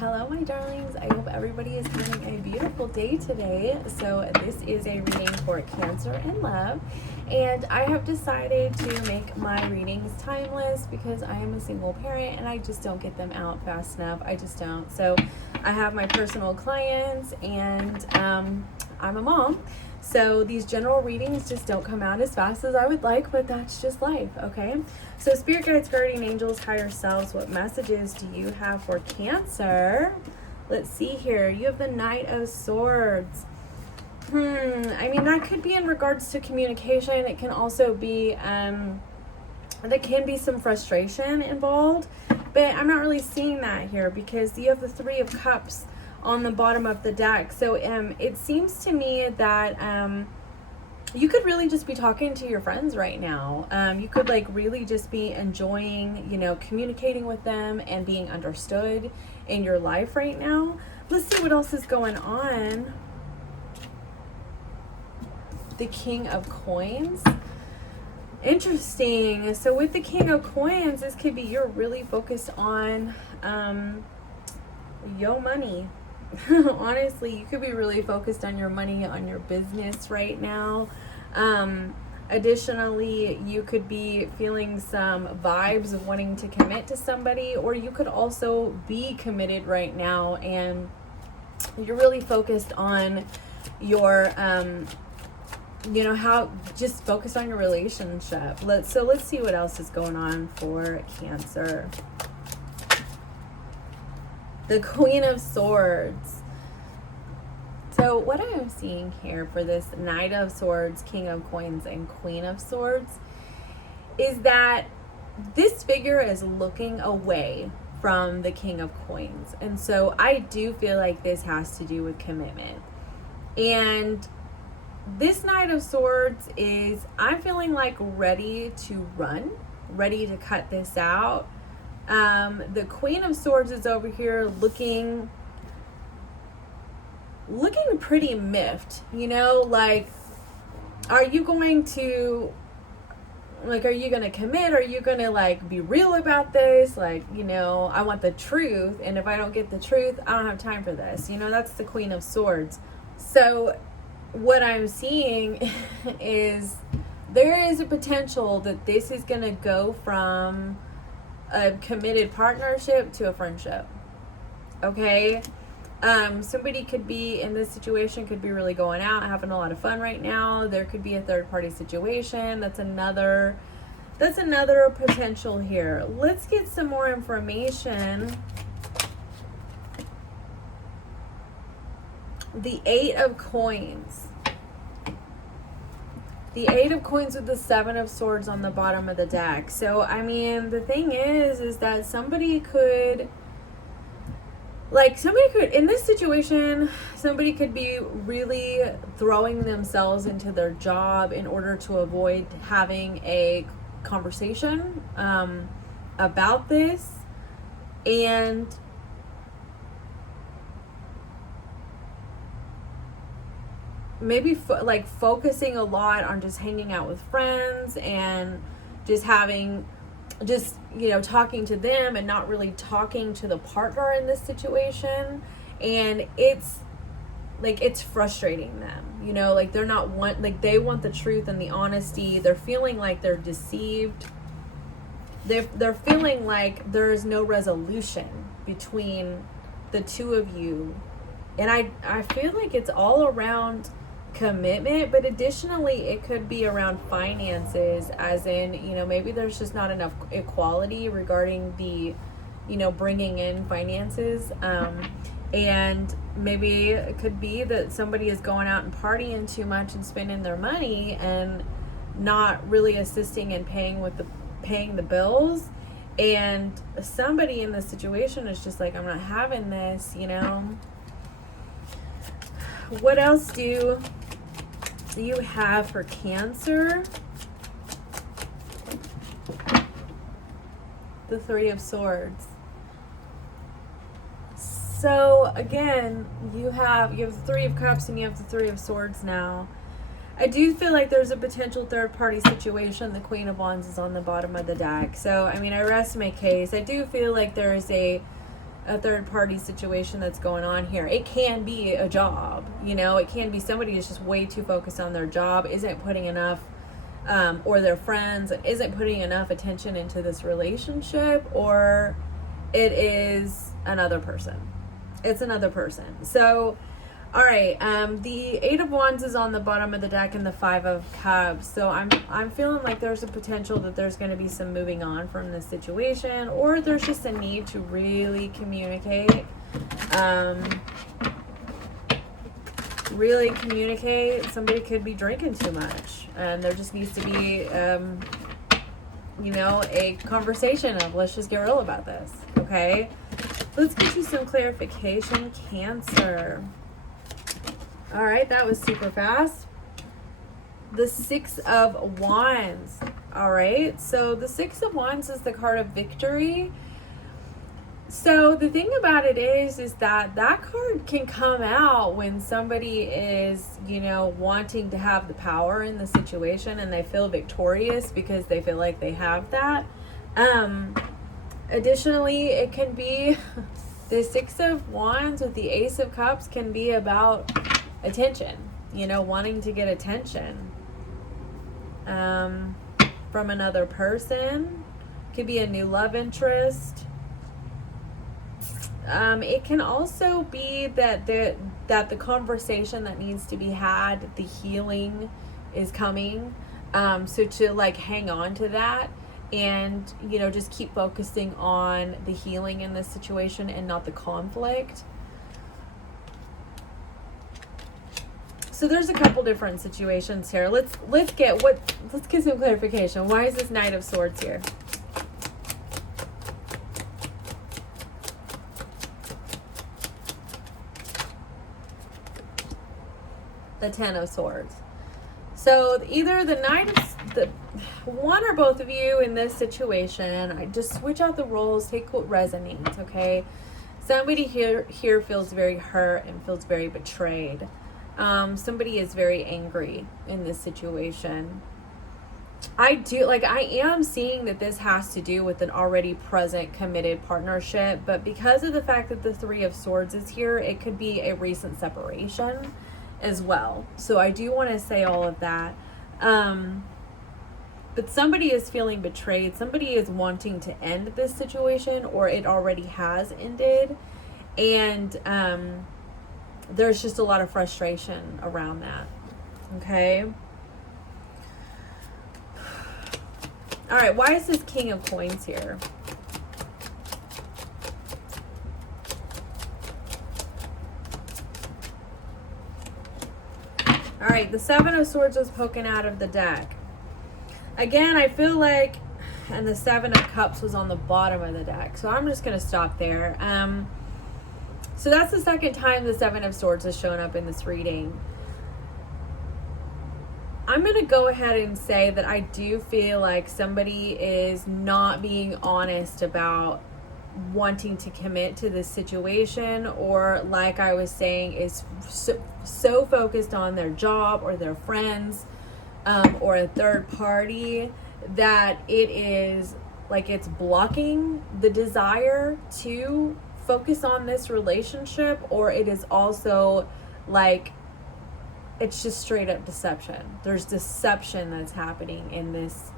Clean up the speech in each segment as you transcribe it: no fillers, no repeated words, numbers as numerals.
Hello, my darlings. I hope everybody is having a beautiful day today. So this is a reading for Cancer and love, and I have decided to make my readings timeless because I am a single parent and I just don't get them out fast enough. I just don't. So I have my personal clients, and I'm a mom. So these general readings just don't come out as fast as I would like, but that's just life, okay? So spirit guides, guardian angels, higher selves, what messages do you have for Cancer? Let's see here. You have the Knight of Swords. I mean, that could be in regards to communication. It can also be, there can be some frustration involved, but I'm not really seeing that here because you have the Three of Cups on the bottom of the deck. So it seems to me that you could really just be talking to your friends right now. You could like really just be enjoying, communicating with them and being understood in your life right now. Let's see what else is going on. The King of Coins. Interesting. So with the King of Coins, this could be you're really focused on your money. Honestly, you could be really focused on your money, on your business right now. Additionally, you could be feeling some vibes of wanting to commit to somebody, or you could also be committed right now and you're really focused on your how just focused on your relationship. Let's see what else is going on for Cancer. The Queen of Swords. So what I'm seeing here for this Knight of Swords, King of Coins, and Queen of Swords is that this figure is looking away from the King of Coins. And so I do feel like this has to do with commitment. And this Knight of Swords is, I'm feeling like ready to run, ready to cut this out. The Queen of Swords is over here looking pretty miffed, like, are you going to commit? Are you gonna like be real about this? Like, I want the truth, and if I don't get the truth, I don't have time for this. That's the Queen of Swords. So what I'm seeing is there is a potential that this is gonna go from a committed partnership to a friendship. Okay? Somebody could be in this situation, could be really going out, having a lot of fun right now. There could be a third party situation. That's another potential here. Let's get some more information. The Eight of Coins. The Eight of Coins with the Seven of Swords on the bottom of the deck. So, I mean, the thing is that somebody could, in this situation, somebody could be really throwing themselves into their job in order to avoid having a conversation about this. And maybe focusing a lot on just hanging out with friends and just having talking to them and not really talking to the partner in this situation. And it's frustrating them, they're not they want the truth and the honesty. They're feeling like they're deceived. They're feeling like there's no resolution between the two of you. And I feel like it's all around commitment, but additionally it could be around finances, as in, maybe there's just not enough equality regarding the, bringing in finances. And maybe it could be that somebody is going out and partying too much and spending their money and not really assisting in paying the bills. And somebody in this situation is just like, I'm not having this, What else do you have for Cancer? The Three of Swords. So again, you have the Three of Cups and you have the Three of Swords now. I do feel like there's a potential third party situation. The Queen of Wands is on the bottom of the deck. So, I mean, I rest my case. I do feel like there is a a third party situation that's going on here. It can be a job, you know, it can be somebody who's just way too focused on their job, isn't putting enough, or their friends, isn't putting enough attention into this relationship, or it is another person. It's another person. So, all right, the Eight of Wands is on the bottom of the deck and the Five of Cups. So I'm feeling like there's a potential that there's going to be some moving on from this situation, or there's just a need to really communicate. Really communicate. Somebody could be drinking too much, and there just needs to be, you know, a conversation of, let's just get real about this, okay? Let's get you some clarification, Cancer. All right, that was super fast. The Six of Wands. All right, so the Six of Wands is the card of victory. So the thing about it is that that card can come out when somebody is, you know, wanting to have the power in the situation and they feel victorious because they feel like they have that. Additionally, it can be the Six of Wands with the Ace of Cups can be about attention, you know, wanting to get attention from another person. Could be a new love interest. It can also be that the conversation that needs to be had, the healing is coming. So to like hang on to that and, you know, just keep focusing on the healing in this situation and not the conflict. So there's a couple different situations here. Let's get some clarification. Why is this Knight of Swords here? The Ten of Swords. So either the one or both of you in this situation, I just switch out the roles, take what resonates, okay? Somebody here feels very hurt and feels very betrayed. Somebody is very angry in this situation. I am seeing that this has to do with an already present committed partnership, but because of the fact that the Three of Swords is here, it could be a recent separation as well. So I do want to say all of that. But somebody is feeling betrayed. Somebody is wanting to end this situation, or it already has ended. And there's just a lot of frustration around that. Okay. All right. Why is this King of Coins here? All right. The Seven of Swords was poking out of the deck. Again, I feel like, and the Seven of Cups was on the bottom of the deck. So I'm just going to stop there. So that's the second time the Seven of Swords has shown up in this reading. I'm going to go ahead and say that I do feel like somebody is not being honest about wanting to commit to this situation, or like I was saying, is so focused on their job or their friends, or a third party, that it is like it's blocking the desire to focus on this relationship, or it is also like it's just straight up deception. There's deception that's happening in this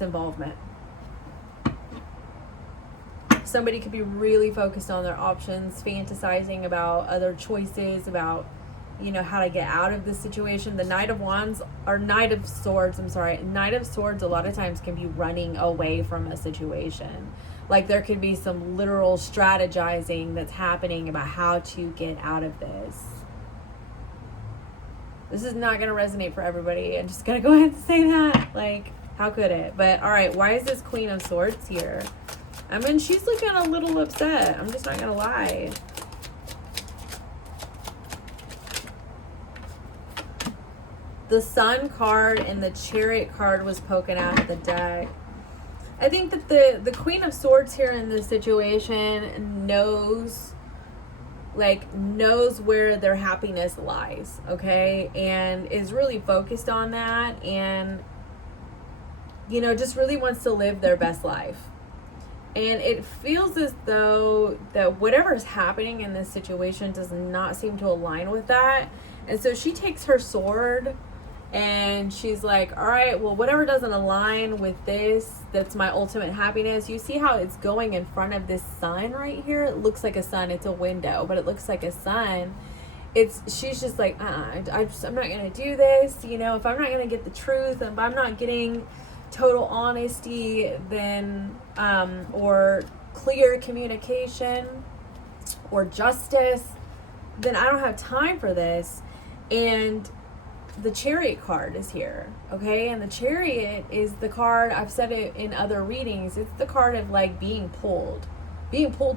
involvement. Somebody could be really focused on their options, fantasizing about other choices, about, you know, how to get out of this situation. The Knight of Swords a lot of times can be running away from a situation. Like there could be some literal strategizing that's happening about how to get out of this. This is not going to resonate for everybody. I'm just going to go ahead and say that. Like, how could it? But all right, why is this Queen of Swords here? I mean, she's looking a little upset. I'm just not going to lie. The Sun card and the Chariot card was poking out of the deck. I think that the Queen of Swords here in this situation knows where their happiness lies, okay? And is really focused on that, and, you know, just really wants to live their best life. And it feels as though that whatever is happening in this situation does not seem to align with that. And so she takes her sword and she's like, all right, well, whatever doesn't align with this, that's my ultimate happiness. You see how it's going in front of this sun right here? It looks like a sun. It's a window, but it looks like a sun. She's just like, I'm not going to do this. You know, if I'm not going to get the truth, if I'm not getting total honesty, then, or clear communication or justice, then I don't have time for this. And the Chariot card is here, okay? And the Chariot is the card, I've said it in other readings, it's the card of like being pulled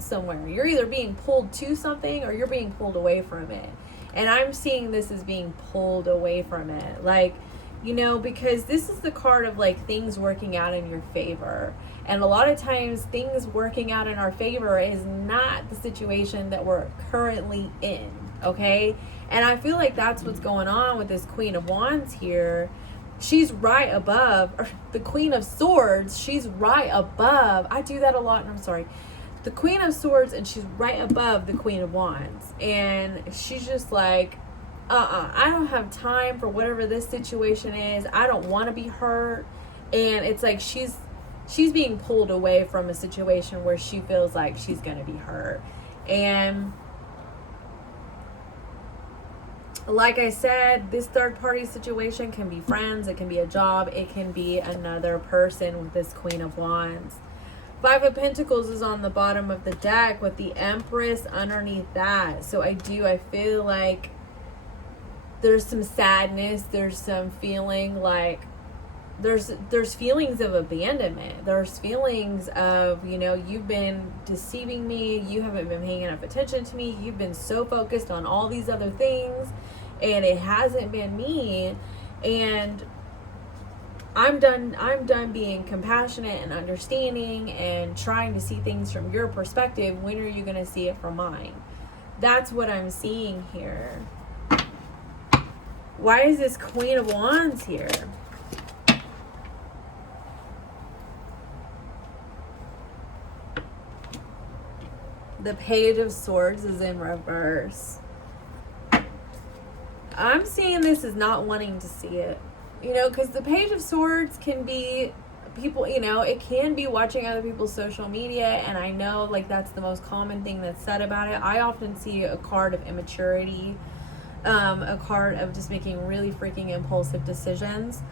somewhere. You're either being pulled to something or you're being pulled away from it. And I'm seeing this as being pulled away from it. Like, you know, because this is the card of like things working out in your favor. And a lot of times things working out in our favor is not the situation that we're currently in, okay? And I feel like that's what's going on with this Queen of Wands here. She's right above, or the Queen of Swords, she's right above. I do that a lot, and I'm sorry. The Queen of Swords, and she's right above the Queen of Wands. And she's just like, I don't have time for whatever this situation is. I don't want to be hurt. And it's like she's being pulled away from a situation where she feels like she's going to be hurt. And like I said, this third party situation can be friends, it can be a job, it can be another person with this Queen of Wands. Five of Pentacles is on the bottom of the deck with the Empress underneath that. So I feel like there's some sadness, there's some feeling like there's feelings of abandonment. There's feelings of, you know, you've been deceiving me, you haven't been paying enough attention to me, you've been so focused on all these other things, and it hasn't been me. And I'm done being compassionate and understanding and trying to see things from your perspective. When are you going to see it from mine? That's what I'm seeing here. Why is this Queen of Wands here? The Page of Swords is in reverse. I'm seeing this as not wanting to see it. You know, because the Page of Swords can be people, you know, it can be watching other people's social media. And I know, like, that's the most common thing that's said about it. I often see a card of immaturity, a card of just making really freaking impulsive decisions.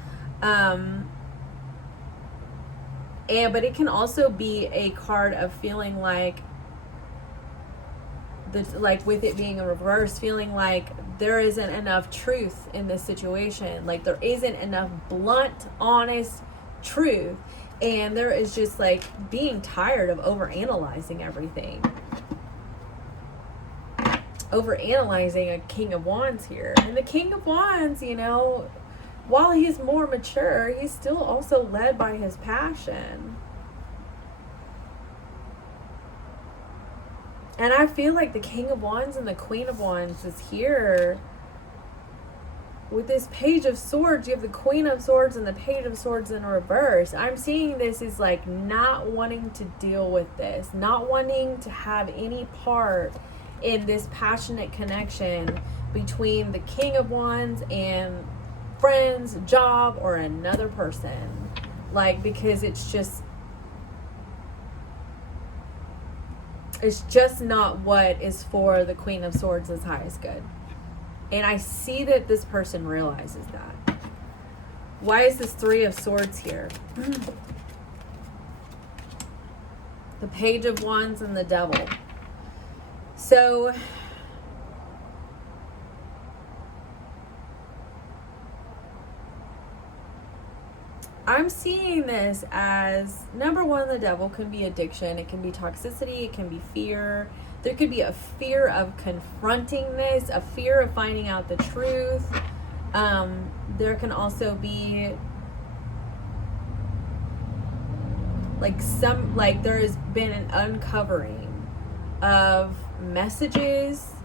But it can also be a card of feeling like, with it being a reverse, feeling like there isn't enough truth in this situation. Like there isn't enough blunt, honest truth. And there is just like being tired of overanalyzing everything. Overanalyzing a King of Wands here. And the King of Wands, you know, while he's more mature, he's still also led by his passion. And I feel like the King of Wands and the Queen of Wands is here. With this Page of Swords, you have the Queen of Swords and the Page of Swords in reverse. I'm seeing this as like not wanting to deal with this. Not wanting to have any part in this passionate connection between the King of Wands and friends, job, or another person. Like, because it's just not what is for the Queen of Swords' highest good. And I see that this person realizes that. Why is this Three of Swords here? The Page of Wands and the Devil. So I'm seeing this as, number one, the devil can be addiction. It can be toxicity. It can be fear. There could be a fear of confronting this, a fear of finding out the truth. There can also be there has been an uncovering of messages.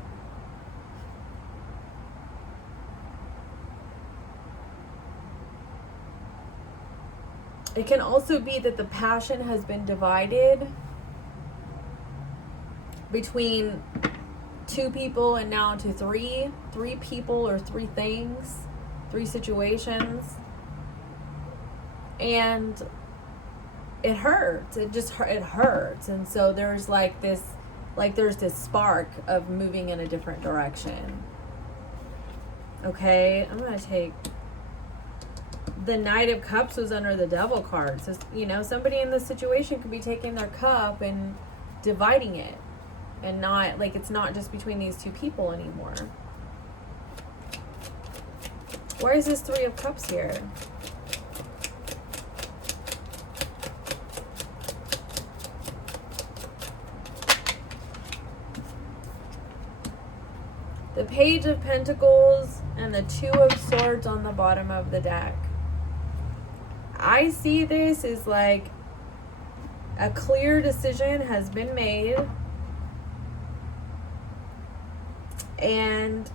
It can also be that the passion has been divided. between 2 people and now to 3 people or 3 things, 3 situations, and it hurts. It hurts. And so there's there's this spark of moving in a different direction. Okay, I'm gonna take the Knight of Cups was under the Devil card. So, somebody in this situation could be taking their cup and dividing it. And not, it's not just between these 2 people anymore. Where is this 3 of Cups here? The Page of Pentacles and the 2 of Swords on the bottom of the deck. I see this as like a clear decision has been made, and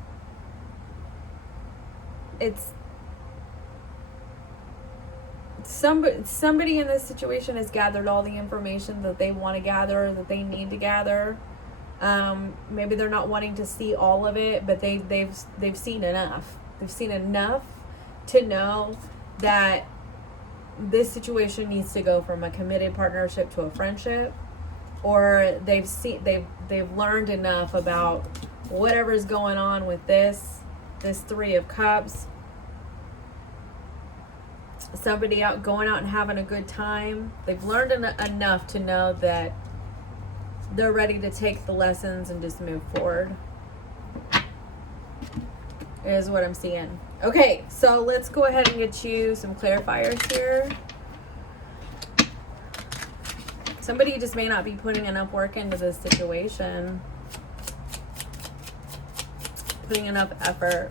it's somebody in this situation has gathered all the information that they want to gather, that they need to gather. Maybe they're not wanting to see all of it, but they've seen enough. They've seen enough to know that this situation needs to go from a committed partnership to a friendship, or they've learned enough about whatever's going on with this 3 of Cups. Somebody going out and having a good time. They've learned enough to know that they're ready to take the lessons and just move forward. Is what I'm seeing. Okay, so let's go ahead and get you some clarifiers here. Somebody just may not be putting enough work into this situation. Putting enough effort.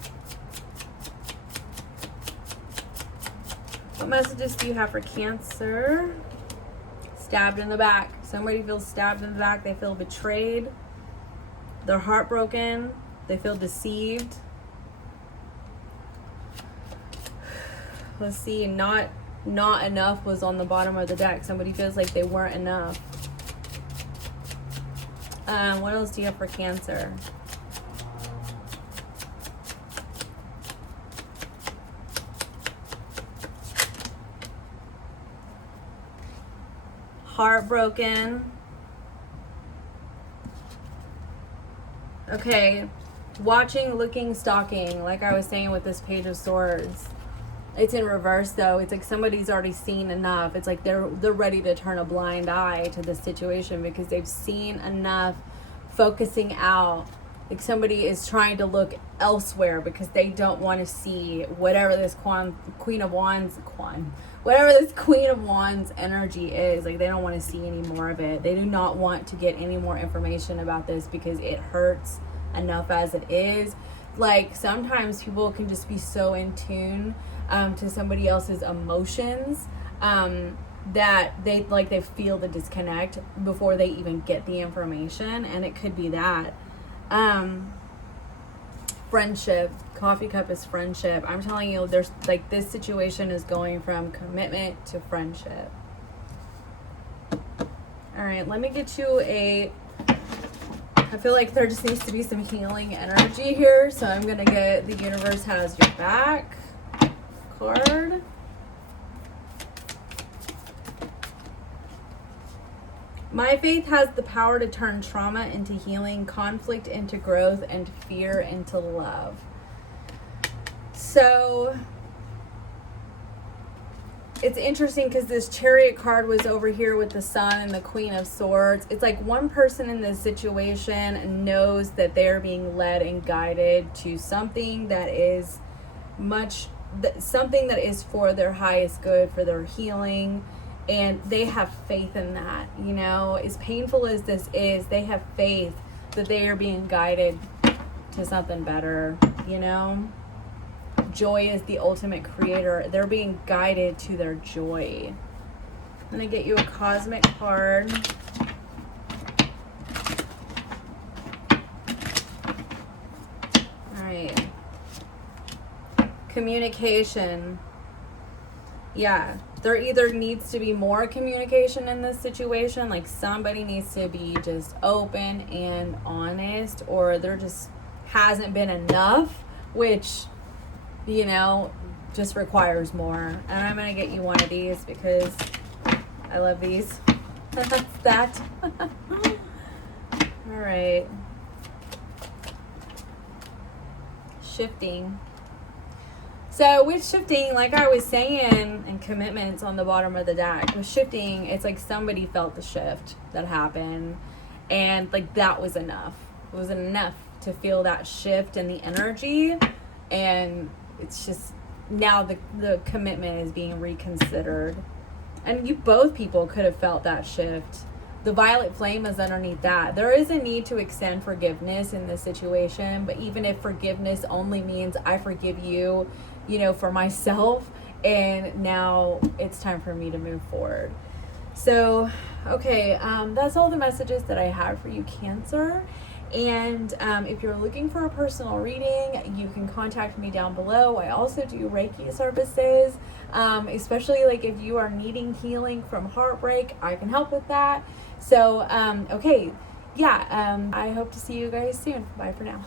What messages do you have for Cancer? Stabbed in the back. Somebody feels stabbed in the back. They feel betrayed. They're heartbroken. They feel deceived. Let's see. Not enough was on the bottom of the deck. Somebody feels like they weren't enough. What else do you have for Cancer? Heartbroken. Okay. Watching, looking, stalking. Like I was saying with this Page of Swords. It's in reverse though. It's like somebody's already seen enough. It's like they're ready to turn a blind eye to this situation because they've seen enough, focusing out. Like somebody is trying to look elsewhere because they don't want to see whatever this Queen of Wands energy is. Like they don't want to see any more of it. They do not want to get any more information about this because it hurts enough as it is. Like sometimes people can just be so in tune to somebody else's emotions that they feel the disconnect before they even get the information, and it could be that. Friendship. Coffee cup is friendship. I'm telling you, there's this situation is going from commitment to friendship. All right, let me get you I feel like there just needs to be some healing energy here, so I'm gonna get the Universe Has Your Back card. My faith has the power to turn trauma into healing, conflict into growth, and fear into love. So it's interesting because this Chariot card was over here with the Sun and the Queen of Swords. It's like one person in this situation knows that they're being led and guided to something that is something that is for their highest good, for their healing. And they have faith in that, as painful as this is, they have faith that they are being guided to something better, Joy is the ultimate creator. They're being guided to their joy. I'm going to get you a cosmic card. All right. Communication. Yeah. there either needs to be more communication in this situation, like somebody needs to be just open and honest, or there just hasn't been enough, which, you know, just requires more. And I'm going to get you one of these because I love these. That's that. All right. Shifting. So with shifting, like I was saying, and commitments on the bottom of the deck, with shifting, it's like somebody felt the shift that happened, and like that was enough. It was enough to feel that shift in the energy, and it's just now the commitment is being reconsidered. And you both people could have felt that shift. The violet flame is underneath that. There is a need to extend forgiveness in this situation, but even if forgiveness only means I forgive you, you know, for myself, and now it's time for me to move forward. So, okay, that's all the messages that I have for you, Cancer. And if you're looking for a personal reading, you can contact me down below. I also do Reiki services, especially like if you are needing healing from heartbreak, I can help with that. So, okay, yeah, I hope to see you guys soon. Bye for now.